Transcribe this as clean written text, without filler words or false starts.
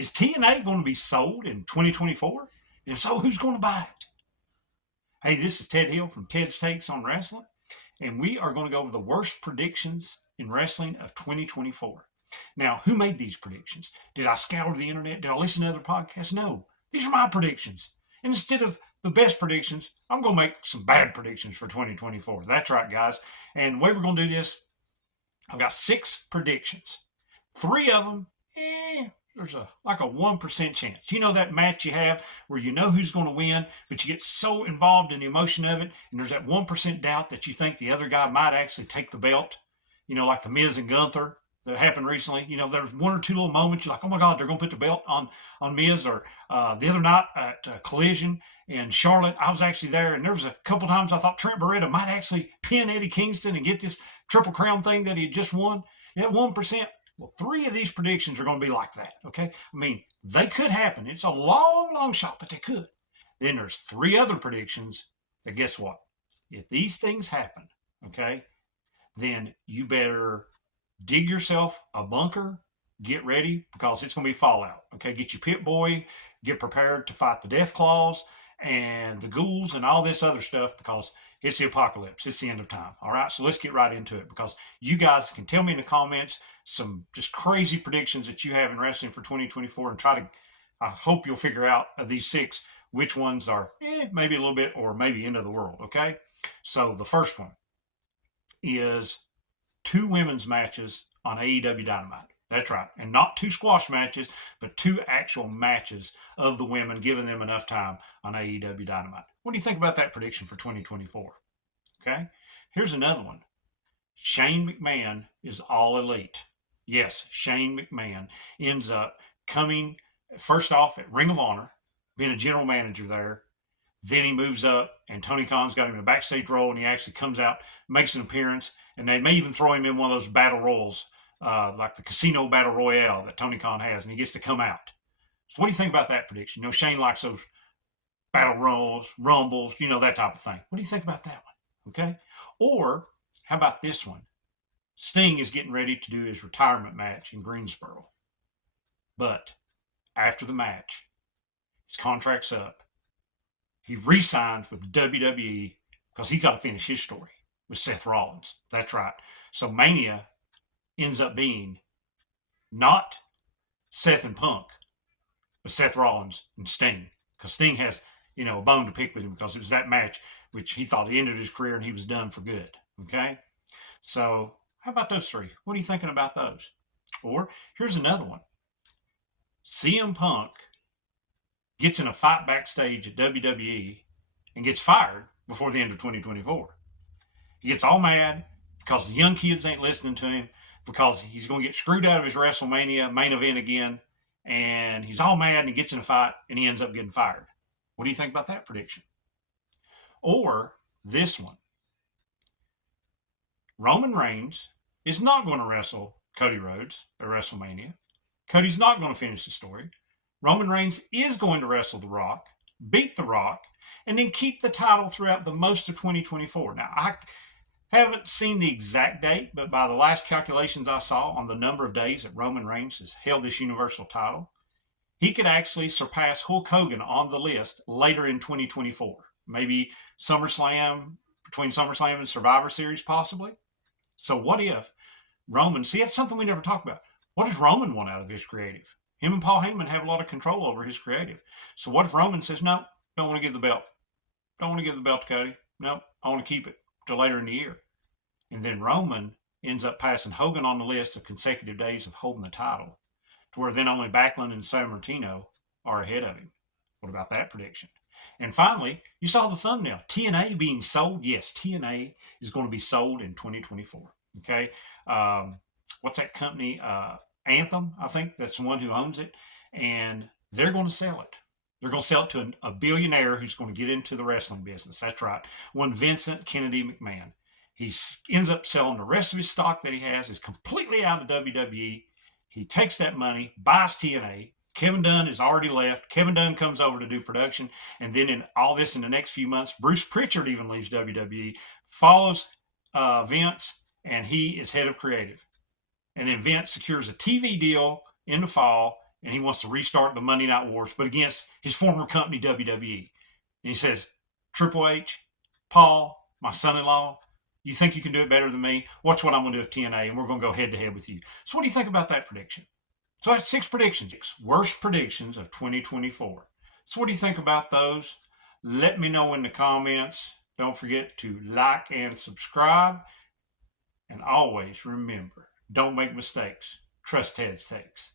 Is TNA going to be sold in 2024? If so, who's going to buy it? Hey, this is Ted Hill from Ted's Takes on Wrestling, and we are going to go over the worst predictions in wrestling of 2024. Now, who made these predictions? Did I scour the internet? Did I listen to other podcasts? No. These are my predictions. And instead of the best predictions, I'm going to make some bad predictions for 2024. That's right, guys. And the way we're going to do this, I've got 6 predictions. 3 of them, there's like a 1% chance. You know that match you have where you know who's going to win, but you get so involved in the emotion of it, and there's that 1% doubt that you think the other guy might actually take the belt. You know, like the Miz and Gunther that happened recently. You know, there's 1 or 2 little moments you're like, oh my God, they're going to put the belt on Miz. Or the other night at Collision in Charlotte, I was actually there, and there was a couple times I thought Trent Beretta might actually pin Eddie Kingston and get this Triple Crown thing that he had just won. That 1%. Well, 3 of these predictions are going to be like that, okay? I mean, they could happen. It's a long, long shot, but they could. Then there's 3 other predictions that, guess what? If these things happen, okay, then you better dig yourself a bunker, get ready, because it's going to be fallout, okay? Get your pit boy, get prepared to fight the death claws and the ghouls and all this other stuff, because it's the apocalypse. It's the end of time. All right. So let's get right into it, because you guys can tell me in the comments some just crazy predictions that you have in wrestling for 2024, and I hope you'll figure out of these 6, which ones are maybe a little bit or maybe end of the world. Okay. So the first one is 2 women's matches on AEW Dynamite. That's right. And not 2 squash matches, but 2 actual matches of the women, giving them enough time on AEW Dynamite. What do you think about that prediction for 2024? Okay. Here's another one. Shane McMahon is all elite. Yes, Shane McMahon ends up coming first off at Ring of Honor, being a general manager there. Then he moves up, and Tony Khan's got him in a backstage role, and he actually comes out, makes an appearance, and they may even throw him in one of those battle royals, like the Casino Battle Royale that Tony Khan has, and he gets to come out. So what do you think about that prediction? You know, Shane likes those battle royals, rumbles, you know, that type of thing. What do you think about that one? Okay. Or how about this one? Sting is getting ready to do his retirement match in Greensboro. But after the match, his contract's up. He re-signs with the WWE because he's got to finish his story with Seth Rollins. That's right. So Mania ends up being not Seth and Punk, but Seth Rollins and Sting. Because Sting has, you know, a bone to pick with him, because it was that match which he thought he ended his career and he was done for good. Okay? So how about those 3? What are you thinking about those? Or here's another one. CM Punk gets in a fight backstage at WWE and gets fired before the end of 2024. He gets all mad because the young kids ain't listening to him, because he's going to get screwed out of his WrestleMania main event again, and he's all mad and he gets in a fight and he ends up getting fired. What do you think about that prediction? Or this one. Roman Reigns is not going to wrestle Cody Rhodes at WrestleMania. Cody's not going to finish the story. Roman Reigns is going to wrestle The Rock, beat The Rock, and then keep the title throughout the most of 2024. Now, I haven't seen the exact date, but by the last calculations I saw on the number of days that Roman Reigns has held this Universal title, he could actually surpass Hulk Hogan on the list later in 2024. Maybe SummerSlam, between SummerSlam and Survivor Series, possibly. So what if Roman, see, that's something we never talk about. What does Roman want out of his creative? Him and Paul Heyman have a lot of control over his creative. So what if Roman says, no, don't want to give the belt. Don't want to give the belt to Cody. No, I want to keep it till later in the year. And then Roman ends up passing Hogan on the list of consecutive days of holding the title, to where then only Backlund and San Martino are ahead of him. What about that prediction? And finally, you saw the thumbnail. TNA being sold. Yes, TNA is going to be sold in 2024. Okay. What's that company? Anthem, I think that's the one who owns it. And they're going to sell it. They're going to sell it to a billionaire who's going to get into the wrestling business. That's right. One Vincent Kennedy McMahon. He ends up selling the rest of his stock that he has, is completely out of WWE. He takes that money, buys TNA. Kevin Dunn has already left. Kevin Dunn comes over to do production. And then in all this, in the next few months, Bruce Pritchard even leaves WWE, follows Vince, and he is head of creative. And then Vince secures a TV deal in the fall, and he wants to restart the Monday Night Wars, but against his former company, WWE. And he says, Triple H, Paul, my son-in-law, you think you can do it better than me? Watch what I'm going to do with TNA, and we're going to go head-to-head with you. So what do you think about that prediction? So that's 6 predictions. Worst predictions of 2024. So what do you think about those? Let me know in the comments. Don't forget to like and subscribe. And always remember, don't make mistakes. Trust Ted's takes.